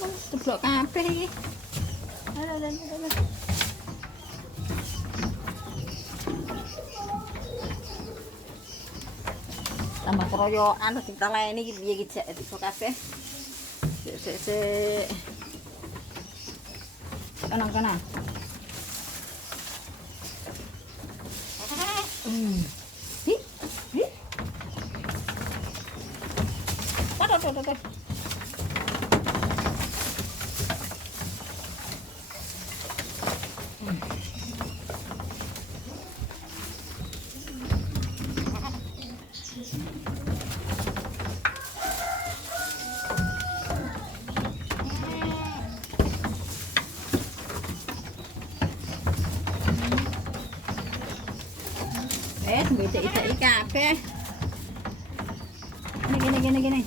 Ceblok kabeh iki. Aduh. Tambah keroyokan kita lain iki piye iki jak iso kabeh. Sik. Kanang. Hi. Waduh. Mbecek-ecek kabeh. Gini.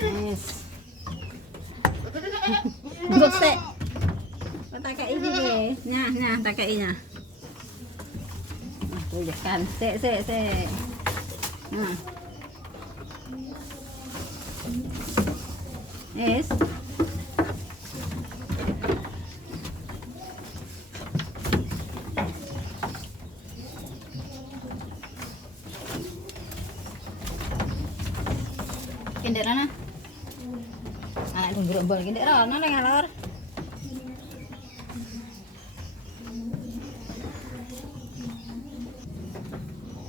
Wis. Gosek. Tak kei iki wis. Nyah, tak kei nyah. Tuh ya kan. Sik. Wis. Kendek rana. Anak tunggu rombol kendek rana ning ngalor.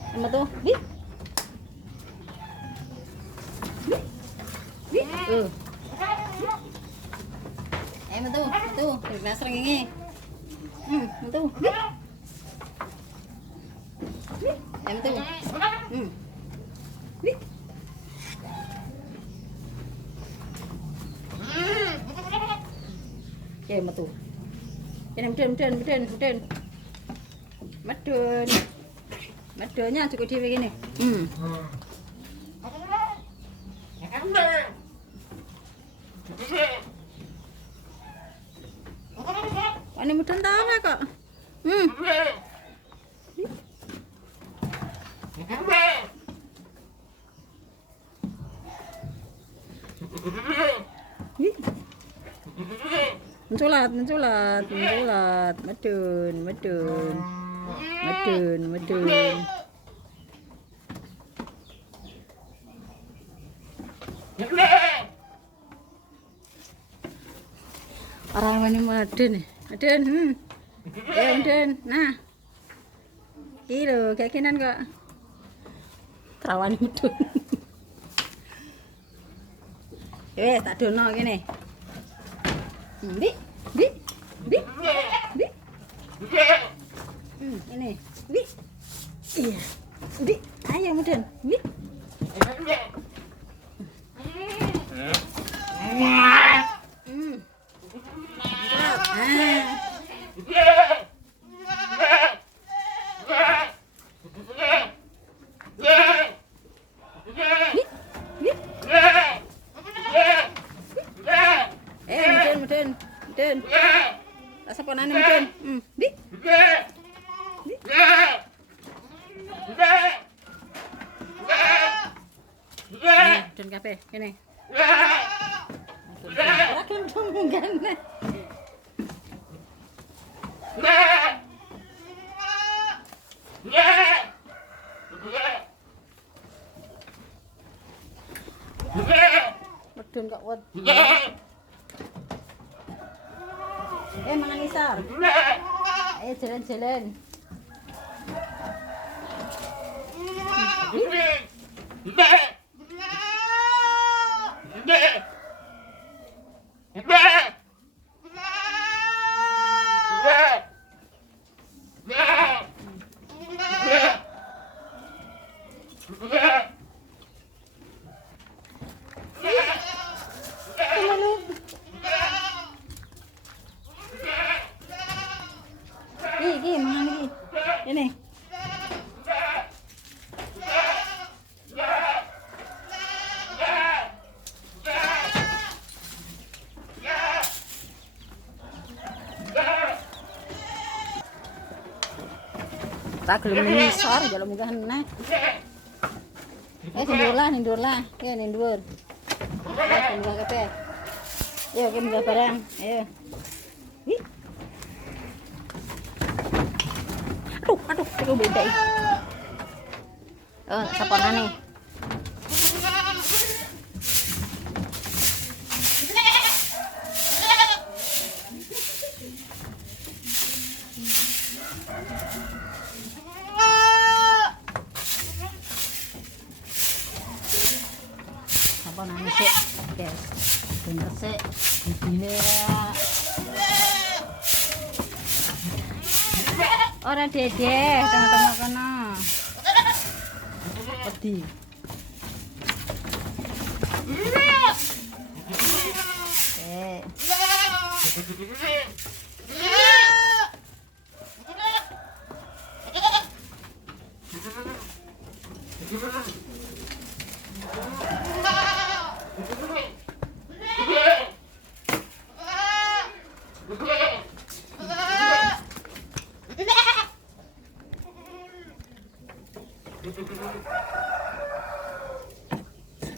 Sama tuh, bi. Metu, kelas rengenge. Metu. Metu. Bi. Oke, metu. Kene meden. Medonnya cukup dhewe kene. Ini meden ta ora kok? Menculat. Medun. Orang ini medun. Medun. Nah. Iki lho, kayak kinan kok. Terawan medun. Tak dono kene. Bi. Ini. Bi. Iya. Bi, ayo meden. Bi. Meden. Rasa ponane meden. Bi. Meden kabeh kene. Ora kentunggan. Medun kok wedi. Mangan isor. Ayo jalan-jalan. Iki mangan iki. Ini. Tak gelem ngisor, jaluk munggah neh. Nindur lah. Ya nindur. Buka kabeh. Ayo kita bareng. Ayo. Ih. Aduh, aku beda. Oh, saponane. Saponane sik, guys. Bener sik. Bibine ora dedeh, tengah-tengah kana. Pedih.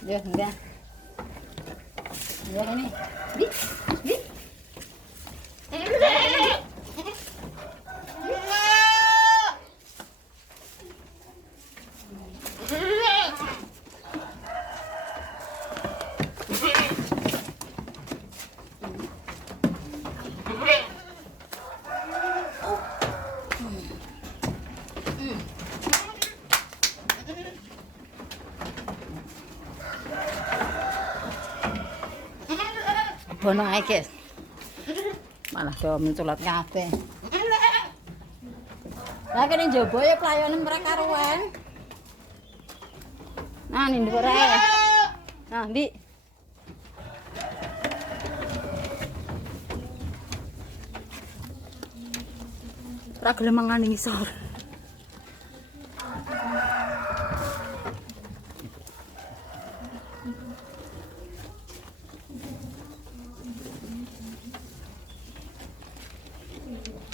Ya, enggak. Ya ini. Di. Di. Bono ae, guys. Malah do menculat kabeh. Lah kene njaba ya pelayanan ora karuan. Nah, ning dhuwur ae. Nah, Ndi. Ora gelem mangan ning isor.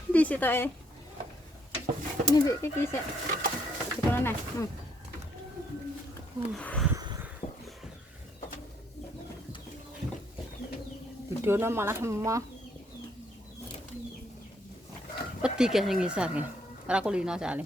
Di situ ini iki sik dikono nah videonya malah emah pedih guys yang ngisar ora kulino soalnya